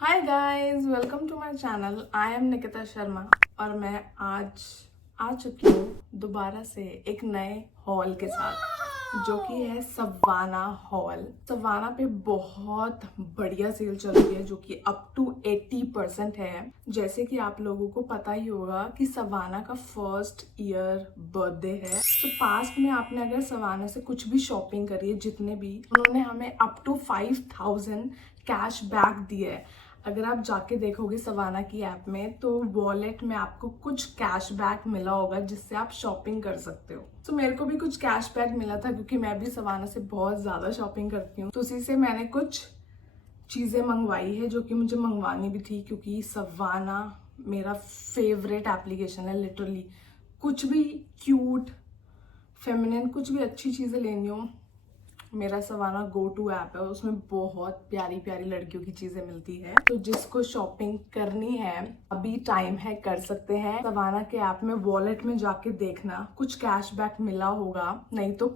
Hi guys, welcome to my channel. I am Nikita Sharma और मैं आज आ चुकी हूँ दोबारा से एक नए हॉल के साथ, जो कि है सवाना हॉल। सवाना पे बहुत बढ़िया सेल चल रही है, जो कि अप टू 80% है। जैसे कि आप लोगों को पता ही होगा कि सवाना का फर्स्ट ईयर बर्थडे है। तो पास्ट में आपने अगर सवाना से कुछ भी शॉपिंग करी है, जितने भी, उन्होंने हमें अप टू 5000 कैश बैक दिया है। अगर आप जाके देखोगे सवाना की ऐप में, तो वॉलेट में आपको कुछ कैशबैक मिला होगा जिससे आप शॉपिंग कर सकते हो। तो मेरे को भी कुछ कैशबैक मिला था, क्योंकि मैं भी सवाना से बहुत ज्यादा शॉपिंग करती हूँ। तो उसी से मैंने कुछ चीजें मंगवाई है जो कि मुझे मंगवानी भी थी, क्योंकि सवाना मेरा फेवरेट एप्लीकेशन है। लिटरली कुछ भी क्यूट, फेमिनिन, कुछ भी अच्छी चीजें लेनी हो, मेरा सवाना गो टू ऐप है। उसमें बहुत प्यारी प्यारी लड़कियों की चीजें मिलती है। तो जिसको शॉपिंग करनी है, अभी टाइम है, कर सकते हैं। सवाना के ऐप में वॉलेट में जाके देखना, कुछ कैशबैक मिला होगा। नहीं तो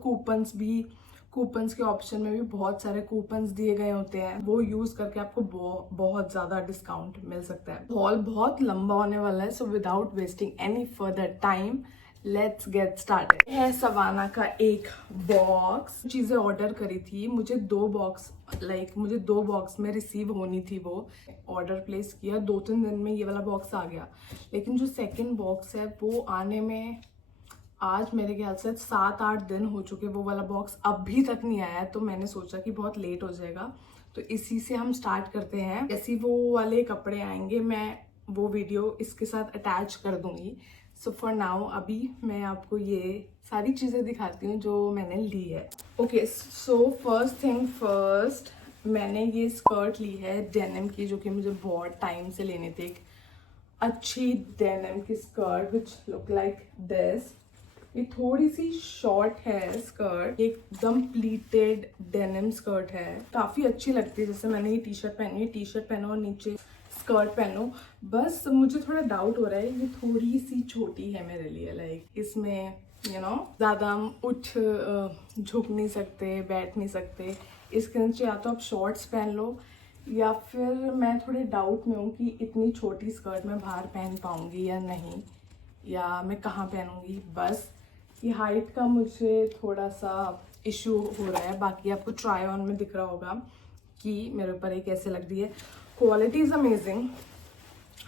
कूपन्स के ऑप्शन में भी बहुत सारे कूपन्स दिए गए होते हैं, वो यूज करके आपको बहुत ज्यादा डिस्काउंट मिल सकता है। हॉल बहुत लंबा होने वाला है, so without wasting any further time let's get started. है सवाना का एक बॉक्स। चीजें ऑर्डर करी थी, मुझे दो बॉक्स में रिसीव होनी थी। वो ऑर्डर प्लेस किया, 2-3 दिन में ये वाला बॉक्स आ गया। लेकिन जो सेकंड बॉक्स है वो आने में आज मेरे ख्याल से 7-8 दिन हो चुके। वो वाला बॉक्स अभी तक नहीं आया है, तो मैंने सोचा कि बहुत लेट हो जाएगा, तो इसी से हम स्टार्ट करते हैं। जैसे वो वाले कपड़े आएंगे, मैं वो वीडियो इसके साथ अटैच कर दूंगी। सो फॉर नाउ अभी मैं आपको ये सारी चीजें दिखाती हूँ जो मैंने ली है। Okay, so first thing first, मैंने ये स्कर्ट ली है डेनिम की, जो कि मुझे बहुत टाइम से लेनी थी। एक अच्छी डेनिम की skirt which look like this. ये थोड़ी सी शॉर्ट है स्कर्ट, एकदम प्लीटेड डेनिम स्कर्ट है, काफी अच्छी लगती है। जैसे मैंने ये टी शर्ट पहनी है, टी शर्ट पहनो और नीचे स्कर्ट पहनो। बस मुझे थोड़ा डाउट हो रहा है, ये थोड़ी सी छोटी है मेरे लिए। लाइक इसमें ज्यादा हम झुक नहीं सकते, बैठ नहीं सकते। इसके नीचे या तो आप शॉर्ट्स पहन लो, या फिर मैं थोड़े डाउट में हूँ कि इतनी छोटी स्कर्ट मैं बाहर पहन पाऊंगी या नहीं, या मैं कहाँ पहनूंगी। बस ये हाइट का मुझे थोड़ा सा इशू हो रहा है। बाकी आपको ट्राई ऑन में दिख रहा होगा कि मेरे ऊपर ये कैसे लग रही है। Quality is amazing.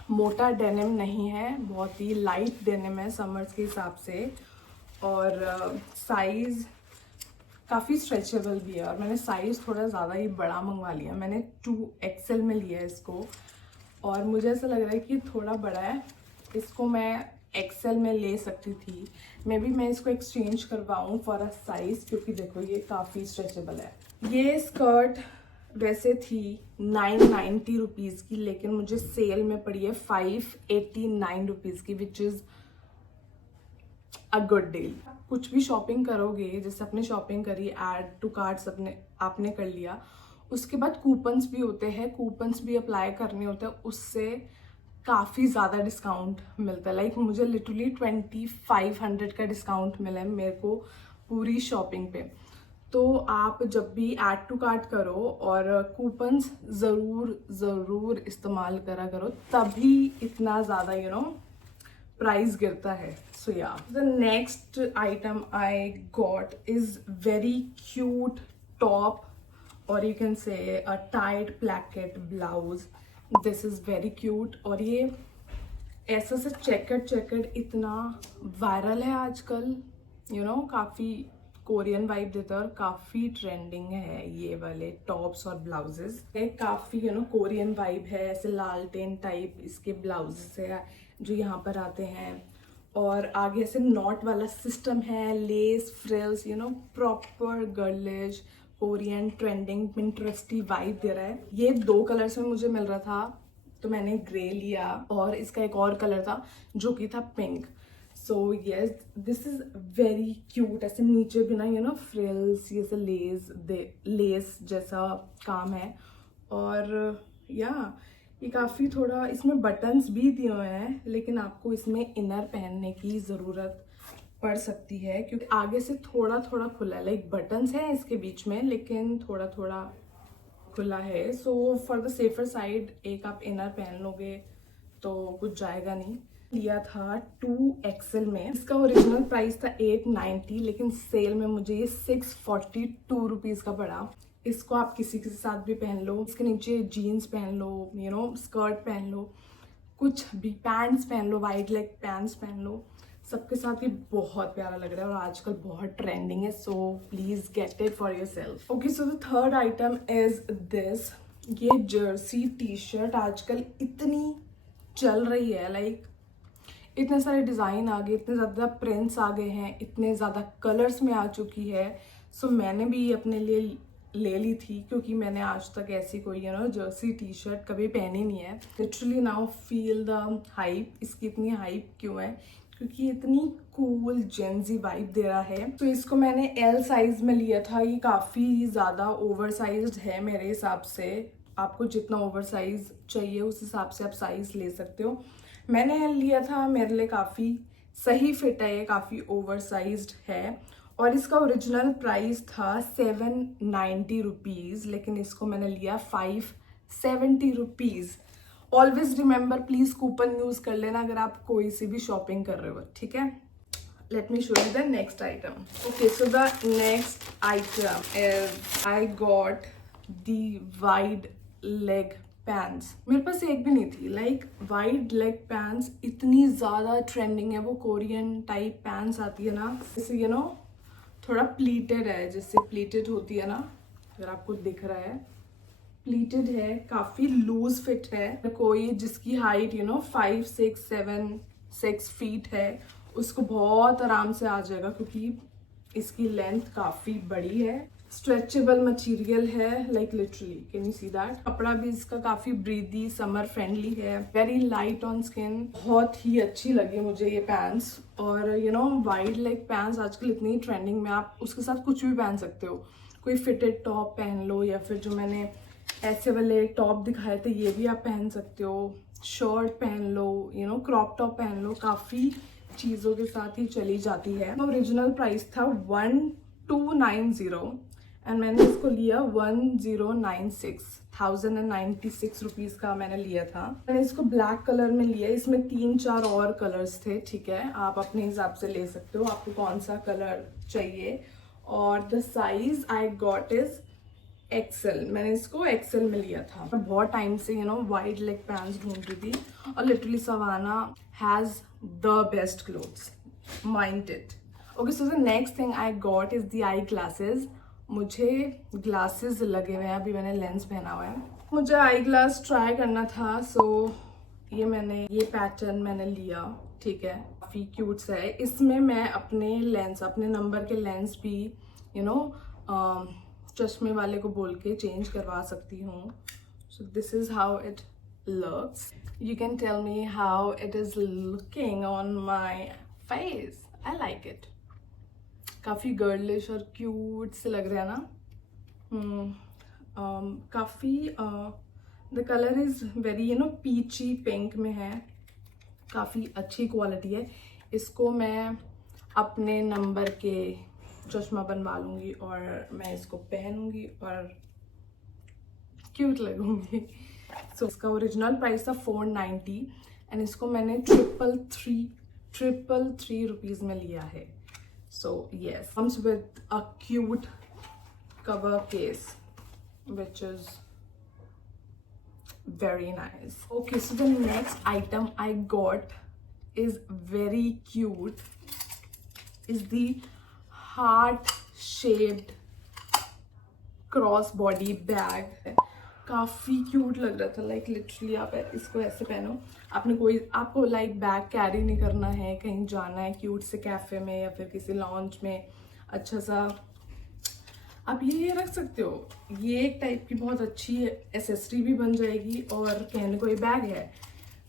मोटा डेनिम नहीं है, बहुत ही लाइट डेनिम है समर्स के हिसाब से, और साइज काफ़ी स्ट्रेचेबल भी है। और मैंने साइज थोड़ा ज़्यादा ही बड़ा मंगवा लिया, मैंने 2XL में लिया है इसको, और मुझे ऐसा लग रहा है कि थोड़ा बड़ा है। इसको मैं XL में ले सकती थी। मे बी मैं इसको एक्सचेंज करवाऊँ फॉर अ साइज, क्योंकि देखो ये काफ़ी स्ट्रेचेबल है। ये स्कर्ट वैसे थी 990 रुपीज़ की, लेकिन मुझे सेल में पड़ी है 589 रुपीज़ की, which is a good deal. कुछ भी शॉपिंग करोगे, जैसे अपने शॉपिंग करी, ऐड टू कार्ट्स आपने कर लिया, उसके बाद कूपन्स भी होते हैं, कूपन्स भी अप्लाई करने होते हैं, उससे काफ़ी ज़्यादा डिस्काउंट मिलता है। लाइक मुझे लिटरली 2500 का डिस्काउंट मिला है मेरे को पूरी शॉपिंग पे। तो आप जब भी ऐड टू कार्ट करो और कूपन्स ज़रूर इस्तेमाल करा करो, तभी इतना ज़्यादा प्राइस गिरता है। So yeah, the next item I got is very cute top, और you can say a tight placket blouse. This is very cute, और ये ऐसा से चेकर्ड इतना वायरल है आजकल। काफी कोरियन वाइब देता है और काफी ट्रेंडिंग है ये वाले टॉप्स और ब्लाउजेस। काफी कोरियन वाइब है, ऐसे लालटेन टाइप इसके ब्लाउजेस है जो यहाँ पर आते हैं, और आगे ऐसे नॉट वाला सिस्टम है, less frills, proper girlish Korean trending Pinteresty vibe दे रहा है। ये 2 कलर्स में मुझे मिल रहा था, तो मैंने ग्रे लिया, और इसका एक और कलर था जो कि था pink. So yes, this is very cute. ऐसे नीचे भी ना फ्रिल्स, ये से लेस जैसा काम है, और ये काफ़ी थोड़ा, इसमें बटन्स भी दिए हुए हैं, लेकिन आपको इसमें इनर पहनने की ज़रूरत पड़ सकती है, क्योंकि आगे से थोड़ा थोड़ा खुला है। लाइक बटन्स हैं इसके बीच में, लेकिन थोड़ा थोड़ा खुला है, so for the safer side एक आप इनर पहन लोगे तो कुछ जाएगा नहीं। लिया था 2XL में, इसका ओरिजिनल प्राइस था 890, लेकिन सेल में मुझे ये 642 रुपीज़ का पड़ा। इसको आप किसी के साथ भी पहन लो, इसके नीचे जीन्स पहन लो, स्कर्ट पहन लो, कुछ भी पैंट्स पहन लो, वाइड लेग पैंट्स पहन लो, सबके साथ ये बहुत प्यारा लग रहा है और आजकल बहुत ट्रेंडिंग है। So please get it for your self. Okay, so the third item is this. ये जर्सी टी शर्ट आजकल इतनी चल रही है, लाइक इतने सारे डिज़ाइन आ गए, इतने ज़्यादा प्रिंट्स आ गए हैं, इतने ज़्यादा कलर्स में आ चुकी है। सो मैंने भी अपने लिए ले ली थी, क्योंकि मैंने आज तक ऐसी कोई जर्सी टी शर्ट कभी पहनी नहीं है। Literally now feel the hype. इसकी इतनी हाइप क्यों है? क्योंकि इतनी कूल जेंजी वाइब दे रहा है। तो इसको मैंने L साइज में लिया था। ये काफ़ी ज़्यादा ओवर साइज्ड है मेरे हिसाब से। आपको जितना ओवर साइज चाहिए उस हिसाब से आप साइज ले सकते हो। मैंने लिया था, मेरे लिए काफ़ी सही फिट है, ये काफ़ी ओवर साइज्ड है। और इसका ओरिजिनल प्राइस था 790 रुपीज़, लेकिन इसको मैंने लिया 570 rupees. Always remember, please coupon use कर लेना अगर आप कोई सी भी शॉपिंग कर रहे हो, ठीक है। Let me show you the next item. Okay, so the next item is I got the wide leg pants. मेरे पास एक भी नहीं थी। लाइक वाइड लेग पैंट्स इतनी ज़्यादा ट्रेंडिंग है। वो कोरियन टाइप पैंट्स आती है ना, जैसे थोड़ा प्लीटेड है, जैसे प्लीटेड होती है ना, अगर आपको दिख रहा है प्लीटेड है, काफ़ी लूज फिट है। कोई जिसकी हाइट 5, 6, 7, 6 फीट है उसको बहुत आराम से आ जाएगा, क्योंकि इसकी लेंथ काफ़ी बड़ी है। स्ट्रेचेबल मटेरियल है, like literally can you see that. कपड़ा भी इसका काफ़ी ब्रीदी, समर फ्रेंडली है, वेरी लाइट ऑन स्किन। बहुत ही अच्छी लगी मुझे ये पैंट्स। और वाइड लेग पैंट्स आजकल इतनी ट्रेंडिंग में, आप उसके साथ कुछ भी पहन सकते हो। कोई फिटेड टॉप पहन लो, या फिर जो मैंने ऐसे वाले टॉप दिखाए थे ये भी आप पहन सकते हो। शर्ट पहन लो, क्रॉप टॉप पहन लो, काफ़ी चीज़ों के साथ ही चली जाती है। ओरिजिनल प्राइस था 1290 एंड मैंने इसको लिया 1096 रुपीज़ का मैंने लिया था। मैंने इसको ब्लैक कलर में लिया। इसमें 3-4 और कलर्स थे, ठीक है, आप अपने हिसाब से ले सकते हो, आपको कौन सा कलर चाहिए। और the size I got is XL। मैंने इसको XL में लिया था। मैं बहुत टाइम से वाइड लेग पैंट्स ढूंढ रही थी, और literally Savana has the best clothes, mind it. Okay, so the next thing I got is the eye glasses. मुझे ग्लासेस लगे हुए हैं, अभी मैंने लेंस पहना हुआ है, मुझे आई ग्लास ट्राई करना था। सो ये पैटर्न मैंने लिया, ठीक है, काफ़ी क्यूट सा है। इसमें मैं अपने लेंस, अपने नंबर के लेंस भी चश्मे वाले को बोल के चेंज करवा सकती हूँ। So this is how it looks. You can tell me how it is looking on my face. I like it. काफ़ी गर्लिश और क्यूट से लग रहा है ना। काफ़ी the colour is very peachy pink में है, काफ़ी अच्छी क्वालिटी है। इसको मैं अपने नंबर के चश्मा बनवा लूँगी और मैं इसको पहनूंगी और क्यूट लगूंगी। सो इसका ओरिजिनल प्राइस था 490 एंड इसको मैंने 333 रुपीज़ में लिया है। So yes, comes with a cute cover case, which is very nice. Okay, so the next item I got is very cute. Is the heart-shaped cross-body bag. काफ़ी cute लग रहा था। लाइक लिटरली आप इसको ऐसे पहनो, आपको लाइक बैग कैरी नहीं करना है, कहीं जाना है क्यूट से कैफ़े में या फिर किसी लॉन्च में, अच्छा सा आप ये रख सकते हो। ये एक टाइप की बहुत अच्छी एसेसरी भी बन जाएगी और कहने को ये बैग है।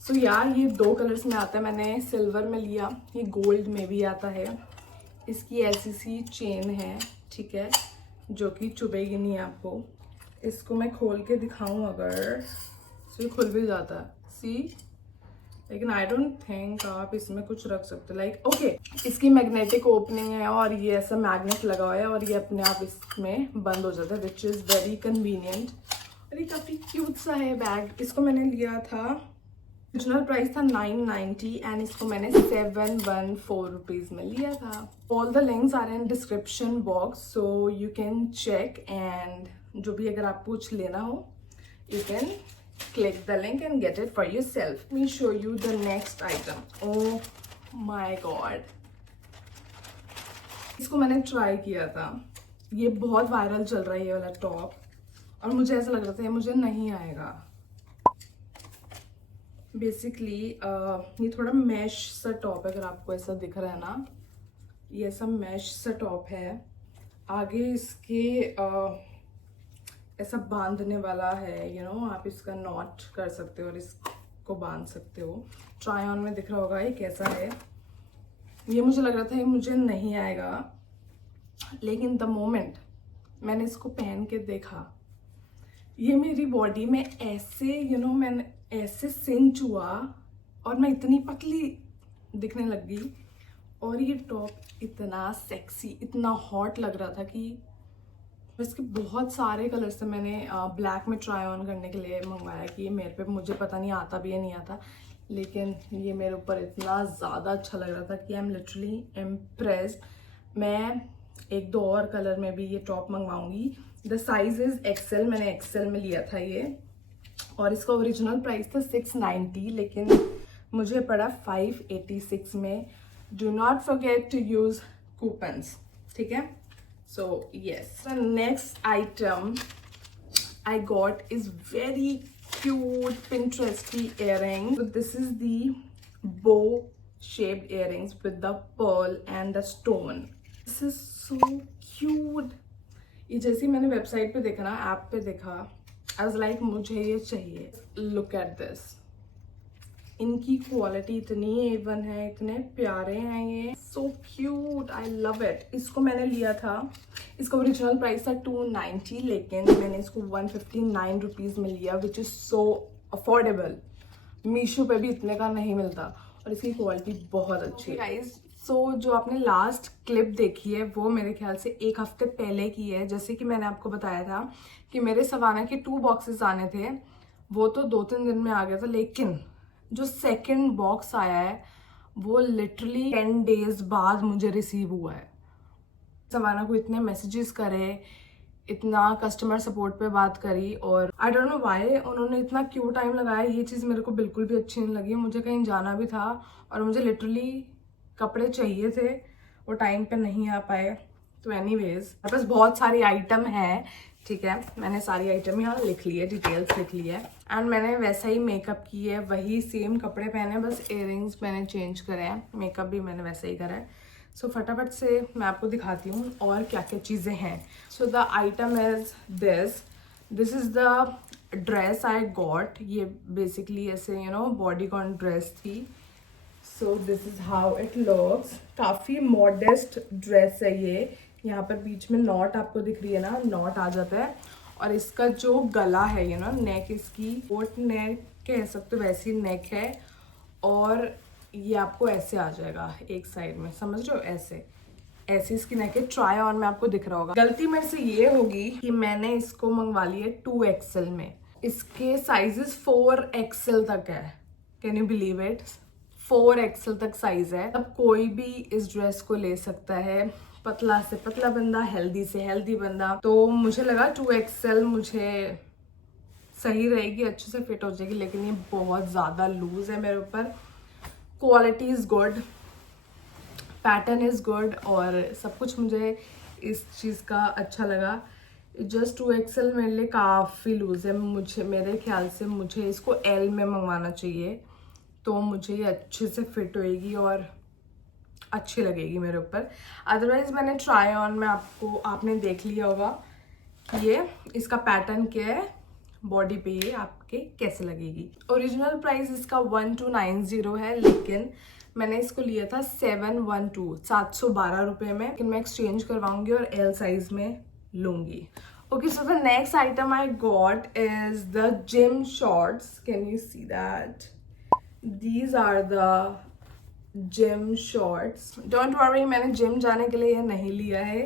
सो यार ये 2 कलर्स में आता है। मैंने सिल्वर में लिया, ये गोल्ड में भी आता है। इसकी ऐसी सी चेन है, ठीक है, जो कि चुभेगी नहीं आपको। इसको मैं खोल के दिखाऊं अगर, तो ये खुल भी जाता है, सी। लेकिन आई डोंट थिंक आप इसमें कुछ रख सकते। लाइक ओके, इसकी मैग्नेटिक ओपनिंग है और ये ऐसा मैग्नेट लगा हुआ है और ये अपने आप इसमें बंद हो जाता है, विच इज़ वेरी कन्वीनियंट। और ये काफ़ी क्यूट सा है बैग। इसको मैंने लिया था, ओरिजिनल प्राइस था 990 एंड इसको मैंने 714 रुपीज़ में लिया था। All the links are in description box so you can check, and जो भी अगर आपको कुछ लेना हो you can click the link and get it for yourself. Let me show you the next item. Oh my god, इसको मैंने try किया था, ये बहुत वायरल चल रहा है ये वाला टॉप, और मुझे ऐसा लग रहा था ये मुझे नहीं आएगा। बेसिकली ये थोड़ा मैश सा टॉप है, अगर आपको ऐसा दिख रहा है ना, ये ऐसा मैश सा टॉप है। आगे इसके ऐसा बांधने वाला है, यू नो, आप इसका नॉट कर सकते हो और इसको बांध सकते हो। ट्राई ऑन में दिख रहा होगा ये कैसा है। ये मुझे लग रहा था ये मुझे नहीं आएगा, लेकिन द मोमेंट मैंने इसको पहन के देखा, ये मेरी बॉडी में ऐसे मैंने ऐसे सिंच हुआ और मैं इतनी पतली दिखने लग गई, और ये टॉप इतना सेक्सी, इतना हॉट लग रहा था कि इसके बहुत सारे कलर्स थे। मैंने ब्लैक में ट्राई ऑन करने के लिए मंगवाया कि ये मेरे पे, मुझे पता नहीं आता भी या नहीं आता, लेकिन ये मेरे ऊपर इतना ज़्यादा अच्छा लग रहा था कि आई एम लिटरली इम्प्रेस्ड। मैं एक दो और कलर में भी ये टॉप मंगवाऊंगी। द साइज इज़ एक्सेल, मैंने एक्सेल में लिया था ये, और इसका ओरिजिनल प्राइस था 690, लेकिन मुझे पड़ा 586 में। Do not forget to use coupons, ठीक है। So yes, the next item I got is very cute Pinteresty earrings. So this is the bow shaped earrings with the pearl and the stone. This is so cute. ये जैसे मैंने website पे देखा ना, app पे देखा, I was like मुझे ये चाहिए। Look at this. इनकी क्वालिटी इतनी A1 है, इतने प्यारे हैं ये, so cute, I love it. इसको मैंने लिया था, इसका ओरिजिनल प्राइस था 290, लेकिन मैंने इसको 159 रुपीज़ में लिया, which is so affordable. Meesho पे भी इतने का नहीं मिलता, और इसकी क्वालिटी बहुत अच्छी है। गाइस, सो जो आपने लास्ट क्लिप देखी है वो मेरे ख्याल से एक हफ्ते पहले की है। जैसे कि मैंने आपको बताया था कि मेरे सवाना के 2 बॉक्सेस आने थे, वो तो 2-3 दिन में आ गया था, लेकिन जो सेकंड बॉक्स आया है वो लिटरली 10 डेज बाद मुझे रिसीव हुआ है। सवाना को इतने मैसेजेस करे, इतना कस्टमर सपोर्ट पे बात करी, और आई डोंट नो व्हाई उन्होंने इतना क्यों टाइम लगाया। ये चीज़ मेरे को बिल्कुल भी अच्छी नहीं लगी। मुझे कहीं जाना भी था और मुझे लिटरली कपड़े चाहिए थे, वो टाइम पे नहीं आ पाए। तो एनीवेज मेरे पास बहुत सारी आइटम है, ठीक है, मैंने सारी आइटम यहाँ लिख ली है, डिटेल्स लिख ली है, एंड मैंने वैसा ही मेकअप की है, वही सेम कपड़े पहने, बस इयररिंग्स मैंने चेंज करे हैं, मेकअप भी मैंने वैसे ही करा है। सो फटाफट से मैं आपको दिखाती हूँ और क्या क्या चीज़ें हैं। So the item is this is the dress I got. ये बेसिकली ऐसे बॉडीकॉन ड्रेस थी। So this is how it looks. काफ़ी मॉडेस्ट ड्रेस है ये। यहाँ पर बीच में नॉट आपको दिख रही है ना, नॉट आ जाता है, और इसका जो गला है नेक, इसकी कोट नेक कह सकते हो, वैसी नेक है, और ये आपको ऐसे आ जाएगा एक साइड में, समझ रहे हो, ऐसे इसकी नेक है। ट्राई ऑन में आपको दिख रहा होगा। गलती मेरे से ये होगी कि मैंने इसको मंगवा ली है 2XL में, इसके साइजेस 4XL तक है। Can you believe it? 4XL तक साइज है। अब कोई भी इस ड्रेस को ले सकता है, पतला से पतला बंदा, हेल्दी से हेल्दी बंदा। तो मुझे लगा 2XL मुझे सही रहेगी, अच्छे से फिट हो जाएगी, लेकिन ये बहुत ज़्यादा लूज है मेरे ऊपर। Quality is good, pattern is good, और सब कुछ मुझे इस चीज़ का अच्छा लगा। जस्ट 2XL मेरे लिए काफ़ी लूज है। मेरे ख्याल से मुझे इसको L में मंगवाना चाहिए, तो मुझे ये अच्छे से फिट होएगी और अच्छी लगेगी मेरे ऊपर। अदरवाइज मैंने ट्राई ऑन में आपने देख लिया होगा कि ये इसका पैटर्न क्या है, बॉडी पे ये आपके कैसे लगेगी। ओरिजिनल प्राइस इसका 1290 है, लेकिन मैंने इसको लिया था 712 रुपये में, लेकिन मैं एक्सचेंज करवाऊंगी और L साइज में लूंगी। Okay, so the next item I got is the gym shorts. Can you see that? These are the gym shorts. Don't worry, मैंने जिम जाने के लिए ये नहीं लिया है,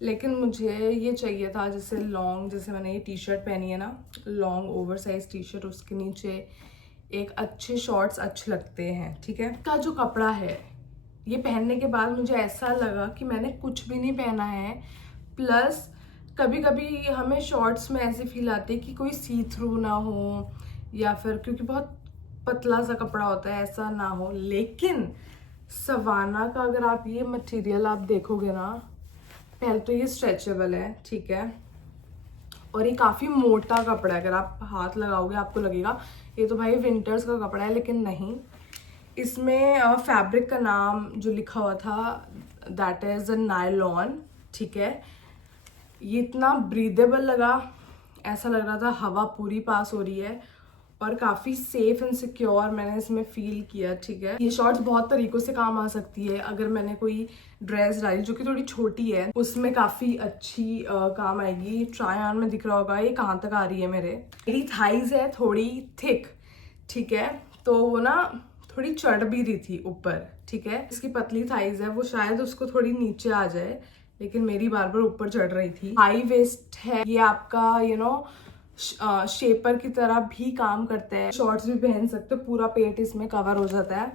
लेकिन मुझे ये चाहिए था जैसे लॉन्ग, जैसे मैंने ये टी शर्ट पहनी है ना, long over size T shirt, उसके नीचे एक अच्छे शॉर्ट्स अच्छे लगते हैं, ठीक है। का जो कपड़ा है ये पहनने के बाद मुझे ऐसा लगा कि मैंने कुछ भी नहीं पहना है। प्लस कभी कभी हमें शॉर्ट्स में ऐसे फील आती है कि कोई सी थ्रू ना हो, या फिर क्योंकि बहुत पतला सा कपड़ा होता है ऐसा ना हो। लेकिन सवाना का अगर आप ये मटेरियल आप देखोगे ना, पहले तो ये स्ट्रेचेबल है, ठीक है, और ये काफ़ी मोटा कपड़ा है। अगर आप हाथ लगाओगे आपको लगेगा ये तो भाई विंटर्स का कपड़ा है, लेकिन नहीं। इसमें फैब्रिक का नाम जो लिखा हुआ था दैट इज़ अ नायलॉन, ठीक है। ये इतना ब्रीदेबल लगा, ऐसा लग रहा था हवा पूरी पास हो रही है, और काफ़ी सेफ एंड सिक्योर मैंने इसमें फील किया, ठीक है। ये शॉर्ट्स बहुत तरीक़ों से काम आ सकती है। अगर मैंने कोई ड्रेस डाली जो कि थोड़ी छोटी है, उसमें काफ़ी अच्छी काम आएगी। ट्राई ऑन में दिख रहा होगा ये कहाँ तक आ रही है। मेरी थाइज है थोड़ी थिक, ठीक है, तो वो ना थोड़ी चढ़ भी रही थी ऊपर, ठीक है। इसकी पतली थाइज है, वो शायद उसको थोड़ी नीचे आ जाए, लेकिन मेरी बार बार ऊपर चढ़ रही थी। हाई वेस्ट है ये आपका, शेपर की तरह भी काम करता है। शॉर्ट्स भी पहन सकते हो, पूरा पेट इसमें कवर हो जाता है।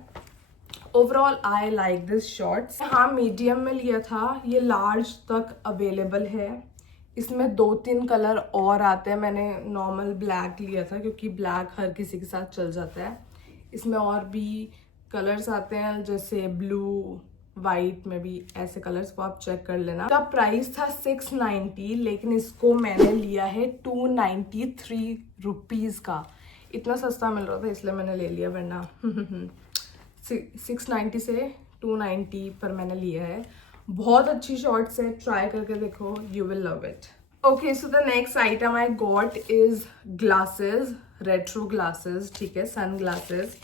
Overall I like this shorts. हाँ, मीडियम में लिया था, ये लार्ज तक अवेलेबल है। इसमें 2-3 कलर और आते हैं। मैंने नॉर्मल ब्लैक लिया था क्योंकि ब्लैक हर किसी के साथ चल जाता है। इसमें और भी कलर्स आते हैं जैसे ब्लू, वाइट में भी ऐसे कलर्स को आप चेक कर लेना। इसका प्राइस था 690, लेकिन इसको मैंने लिया है 293 रुपीज़ का। इतना सस्ता मिल रहा था इसलिए मैंने ले लिया, वरना 690 से 290 पर मैंने लिया है। बहुत अच्छी शॉर्ट्स है, ट्राई करके देखो, you will love it. Okay, so the next item I got is glasses, retro glasses, ठीक है, सन ग्लासेस।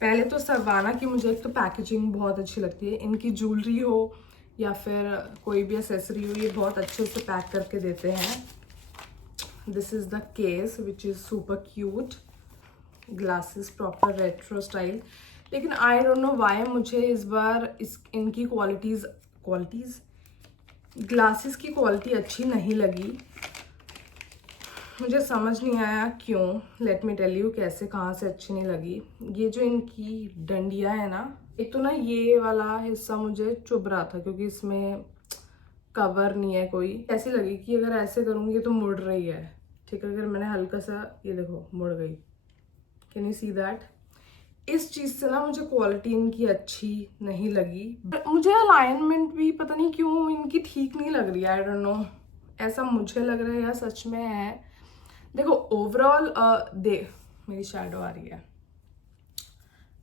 पहले तो सवाना की मुझे एक तो पैकेजिंग बहुत अच्छी लगती है। इनकी ज्वेलरी हो या फिर कोई भी एक्सेसरी हो, ये बहुत अच्छे से पैक करके देते हैं। This is the case which is super cute. Glasses proper retro style. लेकिन आई डोंट नो व्हाई मुझे इस बार इनकी क्वालिटीज ग्लासेस की क्वालिटी अच्छी नहीं लगी। मुझे समझ नहीं आया क्यों। लेट मी टेल यू कैसे, कहाँ से अच्छी नहीं लगी। ये जो इनकी डंडियाँ है ना, एक तो ना ये वाला हिस्सा मुझे चुभ रहा था क्योंकि इसमें कवर नहीं है कोई। ऐसी लगी कि अगर ऐसे करूँगी तो मुड़ रही है, ठीक है। अगर मैंने हल्का सा, ये देखो मुड़ गई, कैन यू सी दैट। इस चीज़ से ना मुझे क्वालिटी इनकी अच्छी नहीं लगी। मुझे अलाइनमेंट भी पता नहीं क्यों इनकी ठीक नहीं लग रही है, आई डोंट नो, ऐसा मुझे लग रहा है या सच में है। देखो ओवरऑल मेरी शैडो आ रही है,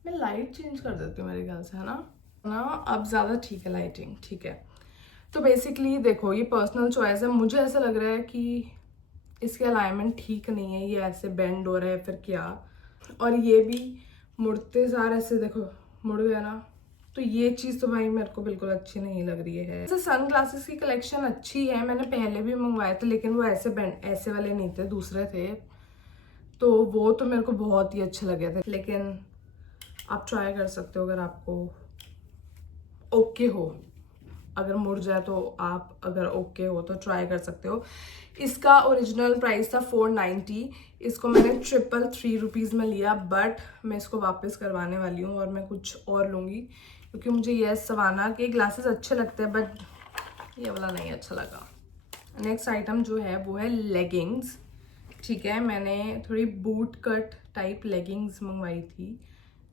मैं लाइट चेंज कर देती हूँ मेरे ख्याल से, है ना अब ज़्यादा ठीक है लाइटिंग, ठीक है। तो बेसिकली देखो, ये पर्सनल चॉइस है। मुझे ऐसा लग रहा है कि इसके अलाइनमेंट ठीक नहीं है, ये ऐसे बेंड हो रहा है फिर क्या, और ये भी मुड़ते सार ऐसे देखो मुड़ गया ना, तो ये चीज़ तो भाई मेरे को बिल्कुल अच्छी नहीं लग रही है। ऐसे सन ग्लासेस की कलेक्शन अच्छी है, मैंने पहले भी मंगवाए थे, लेकिन वो ऐसे वाले नहीं थे, दूसरे थे, तो वो तो मेरे को बहुत ही अच्छे लगे थे। लेकिन आप ट्राई कर सकते हो अगर आपको ओके हो। अगर मुड़ जाए तो आप अगर ओके हो तो ट्राई कर सकते हो। इसका ओरिजिनल प्राइस था 490, इसको मैंने 333 रुपीज़ में लिया, बट मैं इसको वापस करवाने वाली हूँ और मैं कुछ और लूँगी क्योंकि मुझे ये सवाना के ग्लासेस अच्छे लगते हैं, बट ये वाला नहीं अच्छा लगा। नेक्स्ट आइटम जो है वो है लेगिंग्स, ठीक है। मैंने थोड़ी बूट कट टाइप लेगिंग्स मंगवाई थी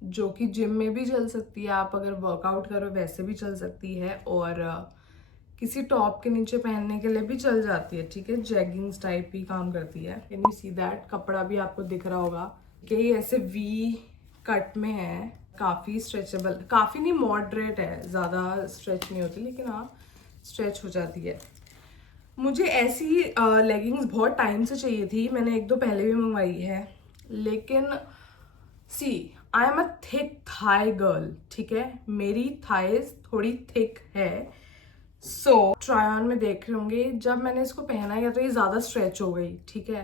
जो कि जिम में भी चल सकती है, आप अगर वर्कआउट करो वैसे भी चल सकती है, और किसी टॉप के नीचे पहनने के लिए भी चल जाती है, ठीक है। जैगिंग्स टाइप ही काम करती है। कैन यू सी दैट, कपड़ा भी आपको दिख रहा होगा कि ऐसे वी कट में है, काफ़ी स्ट्रेचेबल, काफ़ी नहीं मॉडरेट है, ज़्यादा स्ट्रेच नहीं होती, लेकिन हाँ स्ट्रेच हो जाती है। मुझे ऐसी लेगिंग्स बहुत टाइम से चाहिए थी, मैंने 1-2 पहले भी मंगवाई है, लेकिन see I am a thick thigh girl, ठीक है, मेरी थाइज थोड़ी थिक है। सो ट्राई ऑन में देख रहे होंगे, जब मैंने इसको पहना या तो ये ज़्यादा स्ट्रेच हो गई, ठीक है,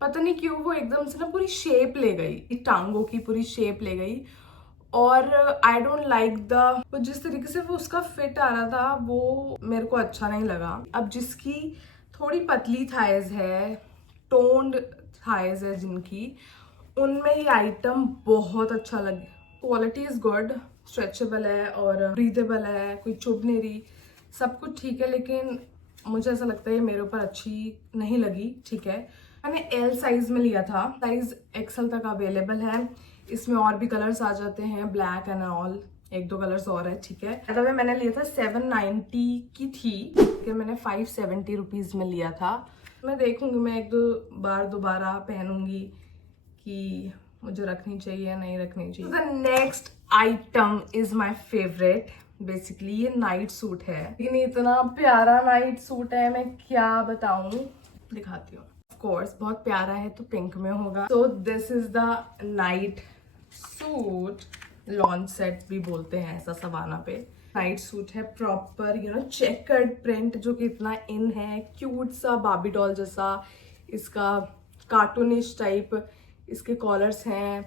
पता नहीं क्यों वो एकदम से ना पूरी शेप ले गई, टांगों की पूरी शेप ले गई, और आई डोंट लाइक द जिस तरीके से वो उसका फिट आ रहा था वो मेरे को अच्छा नहीं लगा। अब जिसकी थोड़ी पतली थाइज है, टोन्ड थाइज है जिनकी, उनमें ये आइटम बहुत अच्छा लगे। क्वालिटी इज गुड, स्ट्रेचेबल है और ब्रीदेबल है, कोई चुभ नहीं रही, सब कुछ ठीक है, लेकिन मुझे ऐसा लगता है मेरे ऊपर अच्छी नहीं लगी। ठीक है, मैंने एल साइज में लिया था, साइज एक्सएल तक अवेलेबल है। इसमें और भी कलर्स आ जाते हैं, ब्लैक एंड ऑल, एक दो कलर्स और है। ठीक है, मतलब मैंने लिया था 790 की थी, कि मैंने 570 रुपीज में लिया था। मैं देखूंगी, मैं एक दो बार दोबारा पहनूंगी कि मुझे रखनी चाहिए या नहीं रखनी चाहिए। The next item is my favourite. Basically ये नाइट सूट है, लेकिन इतना प्यारा नाइट सूट है, मैं क्या बताऊं, दिखाती हूँ। ऑफ कोर्स बहुत प्यारा है तो पिंक में होगा। So this is the night suit, lounge set भी बोलते हैं ऐसा सवाना पे। नाइट सूट है proper, you know, checkered print, जो कि इतना इन है, क्यूट सा बाबी डॉल जैसा, इसका कार्टूनिश टाइप इसके कॉलर्स हैं,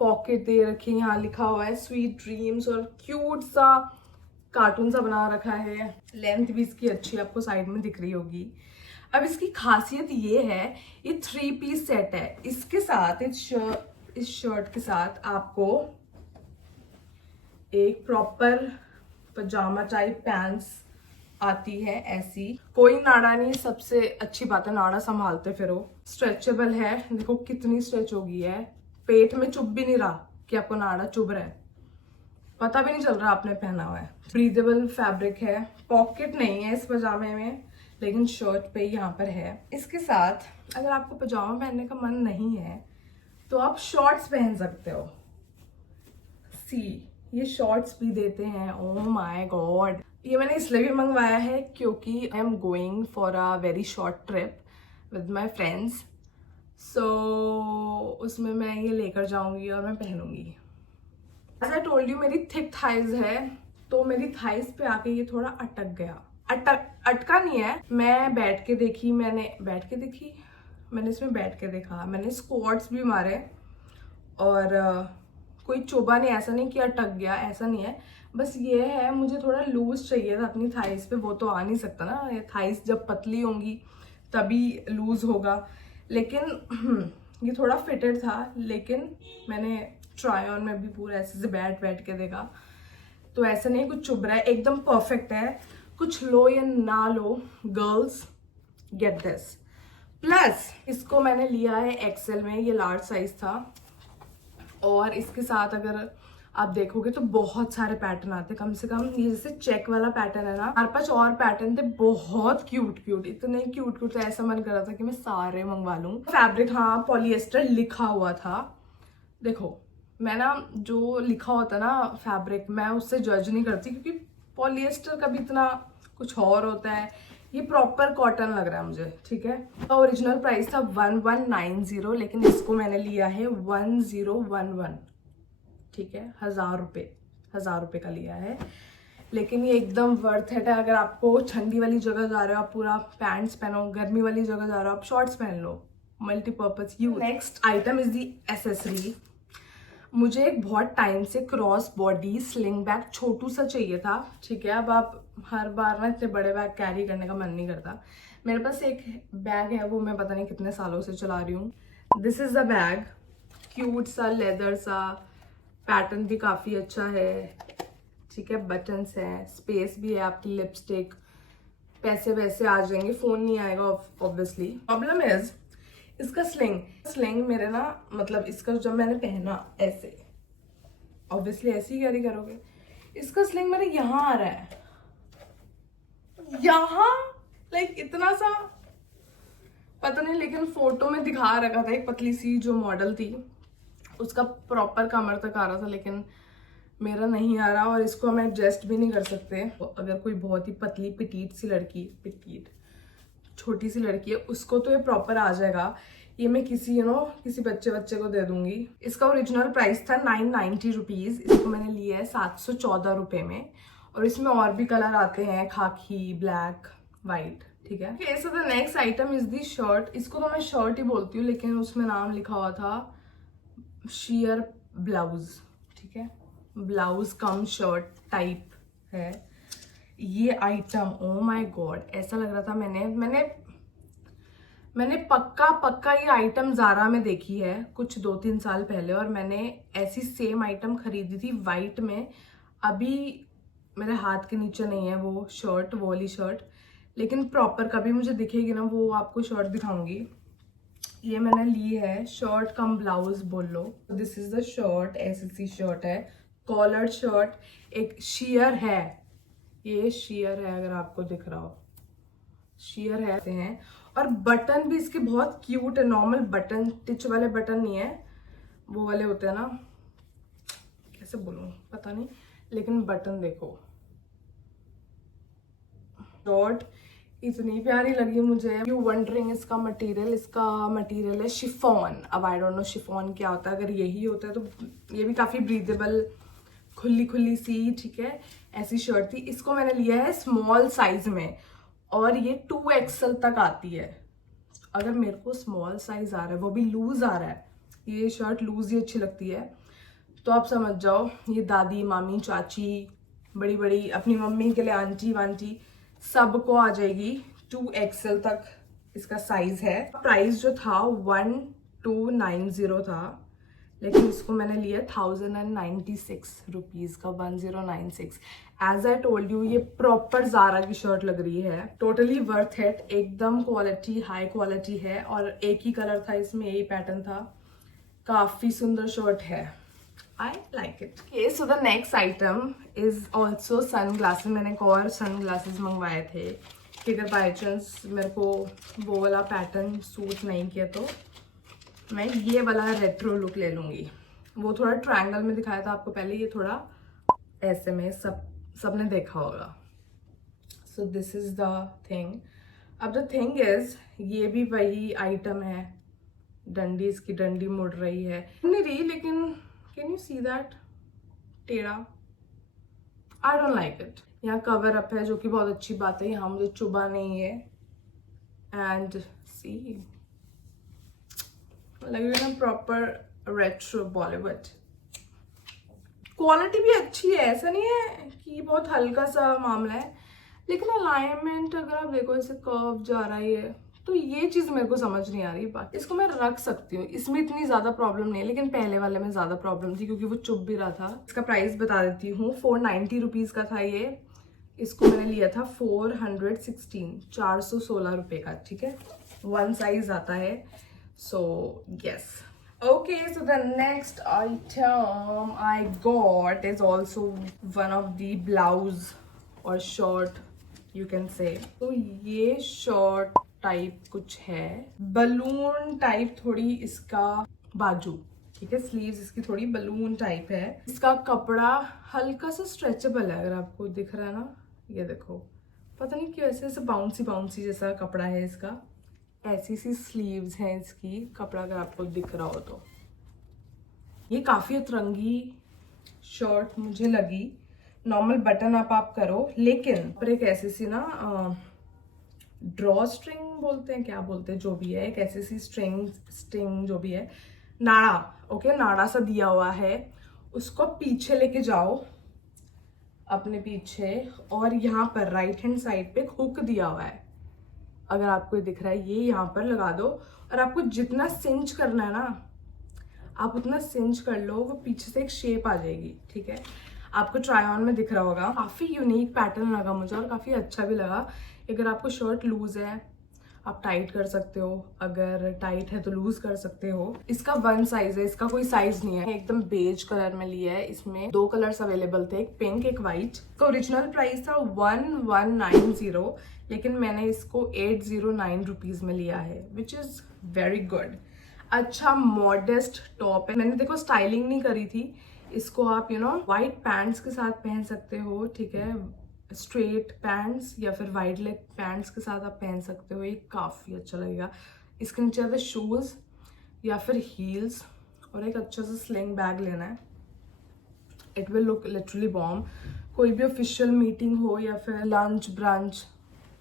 पॉकेट दे रखी, यहाँ लिखा हुआ है स्वीट ड्रीम्स, और क्यूट सा कार्टून सा बना रखा है। लेंथ भी इसकी अच्छी आपको साइड में दिख रही होगी। अब इसकी खासियत ये है, ये 3 पीस सेट है। इसके साथ इस शर्ट के साथ आपको एक प्रॉपर पजामा टाइप पैंट्स आती है ऐसी, कोई नाड़ा नहीं, सबसे अच्छी बात है नाड़ा संभालते फिरो। स्ट्रेचेबल है, देखो कितनी स्ट्रेच हो गई है, पेट में चुभ भी नहीं रहा कि आपको नाड़ा चुभ रहा है, पता भी नहीं चल रहा आपने पहना हुआ है। ब्रीदेबल फैब्रिक है, पॉकेट नहीं है इस पजामे में, लेकिन शर्ट पे यहाँ पर है। इसके साथ अगर आपको पजामा पहनने का मन नहीं है तो आप शॉर्ट्स पहन सकते हो। सी, ये शॉर्ट्स भी देते हैं, ओह माय गॉड। ये मैंने इसलिए भी मंगवाया है क्योंकि I am going for a very short trip with my friends, so उसमें मैं ये लेकर जाऊंगी और मैं पहनूंगी। एज आई टोल्ड यू, मेरी थिक थाइज है, तो मेरी थाइज पे आके ये थोड़ा अटक गया। अटका नहीं है, मैं बैठ के देखी, मैंने इसमें बैठ के देखा, मैंने स्क्वाट्स भी मारे और कोई चुभा नहीं, ऐसा नहीं कि अटक गया, ऐसा नहीं है। बस ये है, मुझे थोड़ा लूज चाहिए था अपनी थाइस पे, वो तो आ नहीं सकता ना, ये थाइस जब पतली होंगी तभी लूज होगा, लेकिन ये थोड़ा फिटेड था। लेकिन मैंने ट्राई ऑन में भी पूरा ऐसे से बैठ के देखा, तो ऐसा नहीं कुछ चुभ रहा है, एकदम परफेक्ट है। कुछ लो या ना लो, गर्ल्स गेट दिस। प्लस इसको मैंने लिया है एक्सेल में, ये लार्ज साइज था, और इसके साथ अगर आप देखोगे तो बहुत सारे पैटर्न आते, कम से कम ये जैसे चेक वाला पैटर्न है ना, हमारे पास और पैटर्न थे बहुत क्यूट, इतने क्यूट थे, ऐसा मन कर रहा था कि मैं सारे मंगवा लूं। फैब्रिक, हाँ, पॉलिएस्टर लिखा हुआ था। देखो, मैं ना जो लिखा होता ना फैब्रिक, मैं उससे जज नहीं करती, क्योंकि पॉलिएस्टर का भी इतना कुछ और होता है, ये प्रॉपर कॉटन लग रहा है मुझे। ठीक है, तो ओरिजिनल प्राइस था 1190, लेकिन इसको मैंने लिया है 1011। ठीक है, 1000 रुपये का लिया है, लेकिन ये एकदम वर्थ इट है। अगर आपको ठंडी वाली जगह जा रहे हो आप पूरा पैंट्स पहनो, गर्मी वाली जगह जा रहे हो आप शॉर्ट्स पहन लो, multipurpose use. Next item is the accessory. मुझे एक बहुत टाइम से क्रॉस बॉडी स्लिंग बैग छोटू सा चाहिए था। ठीक है, अब आप हर बार ना इतने बड़े बैग कैरी करने का मन नहीं करता। मेरे पास एक बैग है, वो मैं पता नहीं कितने सालों से चला रही हूँ। This is the bag, cute सा लेदर सा, पैटर्न भी काफी अच्छा है। ठीक है, बटन्स है, स्पेस भी है, आपकी लिपस्टिक, पैसे वैसे आ जाएंगे, फोन नहीं आएगा ऑब्वियसली। प्रॉब्लम इज इसका स्लिंग मेरे ना, मतलब इसका जब मैंने पहना ऐसे, ऑब्वियसली ऐसे ही कैरी करोगे, इसका स्लिंग मेरे यहाँ आ रहा है, यहाँ लाइक इतना सा, पता नहीं, लेकिन फोटो में दिखा रखा था एक पतली सी जो मॉडल थी, उसका प्रॉपर कमर तक आ रहा था, लेकिन मेरा नहीं आ रहा, और इसको हम एडजस्ट भी नहीं कर सकते। अगर कोई बहुत ही पतली पिटीट छोटी सी लड़की है, उसको तो ये प्रॉपर आ जाएगा। ये मैं किसी किसी बच्चे को दे दूंगी। इसका ओरिजिनल प्राइस था 990 रुपीज, इसको मैंने लिया है 714 रुपये में, और इसमें और भी कलर आते हैं, खाकी, ब्लैक, वाइट। ठीक है, okay, so the next item is the shirt. इसको तो मैं शर्ट ही बोलती हूँ, लेकिन उसमें नाम लिखा हुआ था शेयर ब्लाउज। ठीक है, ब्लाउज कम शर्ट टाइप है ये आइटम। ओ माय गॉड, ऐसा लग रहा था मैंने पक्का ये आइटम ज़ारा में देखी है कुछ 2-3 साल पहले, और मैंने ऐसी सेम आइटम खरीदी थी वाइट में। अभी मेरे हाथ के नीचे नहीं है वो शर्ट, वो वाली शर्ट, लेकिन प्रॉपर कभी मुझे दिखेगी ना वो आपको शर्ट दिखाऊंगी। ये मैंने ली है शर्ट कम ब्लाउज बोल लो। दिस इज द शर्ट, ऐसी सी शर्ट है, कॉलर्ड शर्ट, एक शेयर है, ये शेयर है अगर आपको दिख रहा हो, शेयर है। और बटन भी इसके बहुत क्यूट है, नॉर्मल बटन, टिच वाले बटन नहीं है, वो वाले होते हैं ना, कैसे बोलूं पता नहीं, लेकिन बटन देखो। शर्ट इतनी प्यारी लगी मुझे। यू वंडरिंग इसका मटेरियल है शिफॉन। अब आई डोंट नो शिफॉन क्या होता है, अगर यही होता है तो ये भी काफी ब्रीदेबल, खुली सी, ठीक है, ऐसी शर्ट थी। इसको मैंने लिया है स्मॉल साइज में और ये 2XL तक आती है। अगर मेरे को स्मॉल साइज आ रहा है, वो भी लूज आ रहा है, ये शर्ट लूज ही अच्छी लगती है, तो आप समझ जाओ ये दादी, मामी, चाची, बड़ी अपनी मम्मी के लिए आंटी वांटी सबको आ जाएगी। 2XL तक इसका साइज है। प्राइस जो था 1290 था, लेकिन इसको मैंने लिया 1096 रुपीज का, 1096। एज आई टोल्ड यू ये प्रॉपर ज़ारा की शर्ट लग रही है, टोटली वर्थ इट, एकदम क्वालिटी, हाई क्वालिटी है। और एक ही कलर था इसमें, यही पैटर्न था, काफी सुंदर शर्ट है, I like it. Okay, so the next item is also sunglasses. मैंने एक और sunglasses मंगवाए थे कि अगर बाई चांस मेरे को वो वाला पैटर्न सूट नहीं किया तो मैं ये वाला रेट्रो लुक ले लूँगी। वो थोड़ा ट्रायंगल में दिखाया था आपको पहले, ये थोड़ा ऐसे में सबने देखा होगा। So this is the thing. अब the thing is ये भी वही आइटम है, डंडी, इसकी डंडी मुड़ रही है, नहीं रही, लेकिन कैन यू सी दैट टेढ़ा, आई डोंट लाइक इट। यहाँ कवर अप है जो कि बहुत अच्छी बात है, यहाँ मुझे चुभा नहीं है। एंड सी लग रही है ना प्रॉपर रेट्रो बॉलीवुड। क्वालिटी भी अच्छी है, ऐसा नहीं है कि बहुत हल्का सा मामला है, लेकिन अलाइनमेंट अगर आप देखो ऐसे कर्व जा रहा है, तो ये चीज मेरे को समझ नहीं आ रही। बात इसको मैं रख सकती हूँ, इसमें इतनी ज्यादा प्रॉब्लम नहीं है, लेकिन पहले वाले में ज्यादा प्रॉब्लम थी क्योंकि वो चुभ भी रहा था। इसका प्राइस बता देती हूँ, 490 रुपीज का था ये। इसको मैंने लिया था 416 रुपए का, ठीक है, 1 साइज आता है। So yes, okay, so the next item I got is also one of the blouse or shirt you can say. तो ये शर्ट टाइप कुछ है, बलून टाइप थोड़ी इसका बाजू, ठीक है, स्लीव्स इसकी थोड़ी बलून टाइप है। इसका कपड़ा हल्का सा स्ट्रेचेबल है, अगर आपको दिख रहा है ना, ये देखो, पता नहीं क्यों ऐसे बाउंसी जैसा कपड़ा है इसका, ऐसी सी स्लीव्स हैं इसकी, कपड़ा अगर आपको दिख रहा हो तो। ये काफी अतरंगी शर्ट मुझे लगी, नॉर्मल बटन आप करो, लेकिन पर एक ऐसी सी ना ड्रॉ स्ट्रिंग बोलते हैं, क्या बोलते हैं, जो भी है, एक ऐसी सी स्ट्रिंग जो भी है, नाड़ा, ओके, नाड़ा सा दिया हुआ है, उसको पीछे लेके जाओ अपने पीछे, और यहाँ पर राइट हैंड साइड पे हुक दिया हुआ है, अगर आपको ये दिख रहा है, ये यहाँ पर लगा दो, और आपको जितना सिंच करना है ना आप उतना सिंच कर लो, वो पीछे से एक शेप आ जाएगी, ठीक है, आपको ट्राई ऑन में दिख रहा होगा। काफी यूनिक पैटर्न लगा मुझे और काफी अच्छा भी लगा। अगर आपको शर्ट लूज है आप टाइट कर सकते हो, अगर टाइट है तो लूज कर सकते हो। इसका 1 साइज है, इसका कोई साइज नहीं है। एकदम बेज कलर में लिया है, इसमें 2 कलर्स अवेलेबल थे, एक पिंक एक व्हाइट। इसका ओरिजिनल प्राइस था 1190, लेकिन मैंने इसको 809 रुपीज में लिया है, विच इज वेरी गुड। अच्छा मॉडेस्ट टॉप है, मैंने देखो स्टाइलिंग नहीं करी थी इसको, आप व्हाइट पैंट्स के साथ पहन सकते हो, ठीक है, स्ट्रेट पैंट्स या फिर वाइड लेग पैंट्स के साथ आप पहन सकते हो, ये काफी अच्छा लगेगा। इसके नीचे आते शूज या फिर हील्स, और एक अच्छा सा स्लिंग बैग लेना है, it will look literally bomb. कोई भी ऑफिशियल मीटिंग हो या फिर लंच ब्रंच,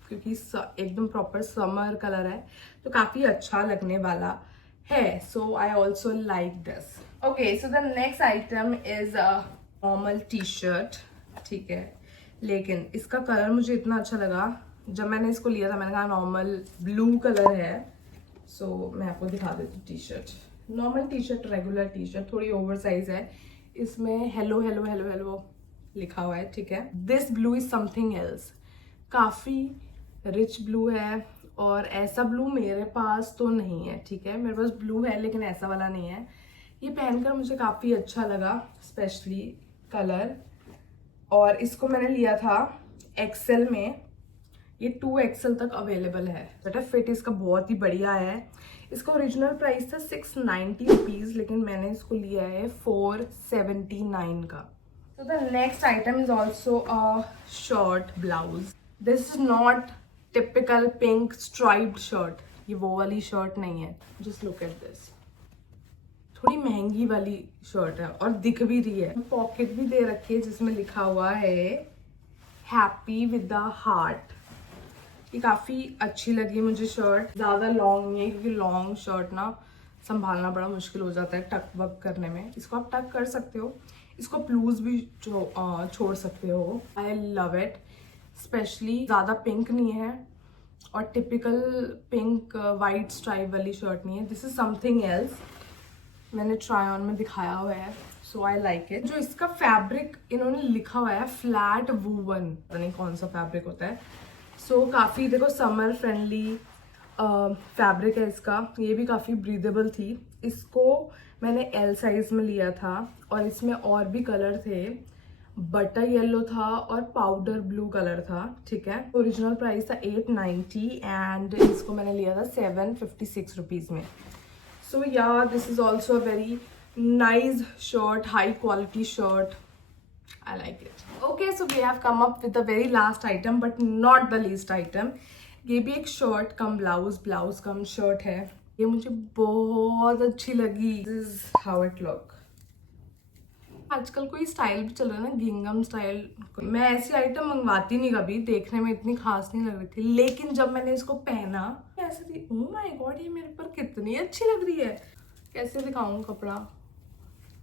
क्योंकि एकदम प्रॉपर समर कलर है तो काफी अच्छा लगने वाला है। So I also like this. Okay, so the next item is normal T shirt, ठीक है, लेकिन इसका कलर मुझे इतना अच्छा लगा। जब मैंने इसको लिया था मैंने कहा नॉर्मल ब्लू कलर है, सो मैं आपको दिखा देती हूँ। T shirt, normal T shirt, regular T shirt, थोड़ी ओवर साइज है। इसमें हेलो हेलो हेलो हेलो लिखा हुआ है, ठीक है। This blue is something else, काफी रिच ब्लू है, और ऐसा ब्लू मेरे पास तो नहीं है, ठीक है। मेरे पास ब्लू है लेकिन ऐसा वाला नहीं है। ये पहनकर मुझे काफी अच्छा लगा, स्पेशली कलर। और इसको मैंने लिया था एक्सेल में, ये 2XL तक अवेलेबल है। बेटा फिट इसका बहुत ही बढ़िया है। इसका ओरिजिनल प्राइस था 690 रुपीज, लेकिन मैंने इसको लिया है 479 का। तो the next item is also a short blouse. This is not typical pink striped shirt, ये वो वाली शर्ट नहीं है। जस्ट लुक एट दिस, थोड़ी महंगी वाली शर्ट है और दिख भी रही है। पॉकेट भी दे रखी है जिसमें लिखा हुआ है हैप्पी विद द हार्ट। ये काफी अच्छी लगी मुझे शर्ट। ज्यादा लॉन्ग नहीं है क्योंकि लॉन्ग शर्ट ना संभालना बड़ा मुश्किल हो जाता है टक वक करने में। इसको आप टक कर सकते हो, इसको आप लूज भी छोड़ सकते हो। आई लव इट, स्पेशली ज्यादा पिंक नहीं है और टिपिकल पिंक वाइट स्ट्राइप वाली शर्ट नहीं है। दिस इज समथिंग एल्स, मैंने ट्राई ऑन में दिखाया हुआ है, सो आई लाइक इट। जो इसका फैब्रिक इन्होंने लिखा हुआ है फ्लैट वूवन, पता नहीं कौन सा फैब्रिक होता है। सो काफ़ी देखो समर फ्रेंडली फैब्रिक है इसका। ये भी काफ़ी ब्रीदेबल थी। इसको मैंने एल साइज में लिया था और इसमें और भी कलर थे, बटर येलो था और पाउडर ब्लू कलर था, ठीक है। ओरिजिनल प्राइस था 890 एंड इसको मैंने लिया था 756 रुपीज़ में। So yeah, this is also a very nice shirt, high quality shirt. I like it. Okay, so we have come up with the very last item, but not the least item. ये भी एक shirt कम blouse, blouse कम shirt है। ये मुझे बहुत अच्छी लगी। This is how it look. आजकल कोई स्टाइल भी चल रहा है ना, गिंगम स्टाइल। मैं ऐसी आइटम मंगवाती नहीं कभी, देखने में इतनी खास नहीं लग रही थी, लेकिन जब मैंने इसको पहना ऐसे थी, ओह माय गॉड ये मेरे पर कितनी अच्छी लग रही है। कैसे दिखाऊं कपड़ा,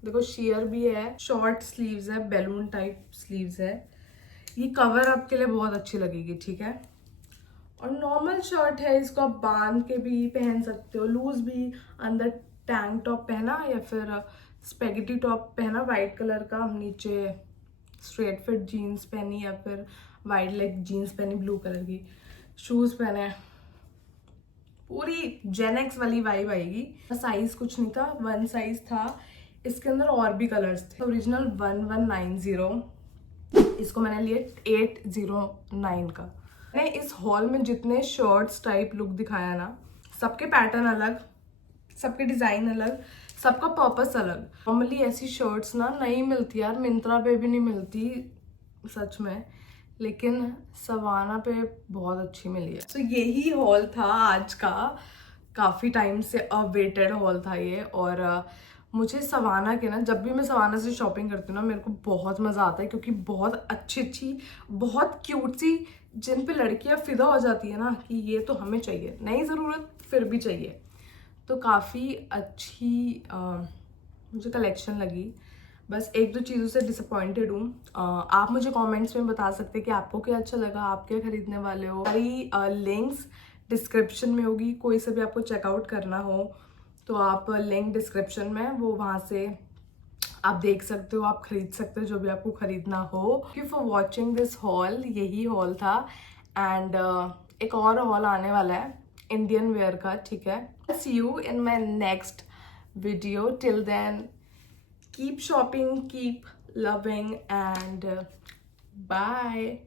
देखो शेयर भी है, शॉर्ट स्लीव्स है, बैलून टाइप स्लीव्स है। ये कवर आपके लिए बहुत अच्छी लगेगी, ठीक है। और नॉर्मल शर्ट है, इसको आप बांध के भी पहन सकते हो, लूज भी, अंदर टैंक टॉप पहना या फिर स्पेगेटी टॉप पहना वाइट कलर का, नीचे स्ट्रेट फिट जीन्स पहनी या फिर वाइड लेग जीन्स पहनी ब्लू कलर की, शूज पहने, पूरी जेनेक्स वाली वाइब आएगी। साइज कुछ नहीं था, 1 साइज था। इसके अंदर और भी कलर्स थे। ओरिजिनल 1190, इसको मैंने लिए 809 का। मैंने इस हॉल में जितने शर्ट्स टाइप लुक दिखाया ना, सबके पैटर्न अलग, सबके डिजाइन अलग, सबका पर्पस अलग। नॉर्मली ऐसी शर्ट्स ना नहीं मिलती यार, मिंत्रा पे भी नहीं मिलती सच में, लेकिन सवाना पे बहुत अच्छी मिली है। तो यही हॉल था आज का, काफ़ी टाइम से अवेटेड हॉल था ये। और मुझे सवाना के ना, जब भी मैं सवाना से शॉपिंग करती हूँ ना, मेरे को बहुत मज़ा आता है क्योंकि बहुत अच्छी अच्छी, बहुत क्यूट सी, जिन पे लड़कियाँ फिदा हो जाती है ना कि ये तो हमें चाहिए, नहीं ज़रूरत फिर भी चाहिए। तो काफ़ी अच्छी मुझे कलेक्शन लगी। बस एक दो चीज़ों से डिसअपॉइंटेड हूँ। आप मुझे कमेंट्स में बता सकते हैं कि आपको क्या अच्छा लगा, आप क्या खरीदने वाले हो। सारी लिंक्स डिस्क्रिप्शन में होगी, कोई से भी आपको चेकआउट करना हो तो आप लिंक डिस्क्रिप्शन में, वो वहाँ से आप देख सकते हो, आप खरीद सकते हो जो भी आपको खरीदना हो। Thank you for watching this hall, यही हॉल था। एंड एक और हॉल आने वाला है इंडियन वेयर का, ठीक है। See you in my next video. Till then, keep shopping, keep loving, and bye.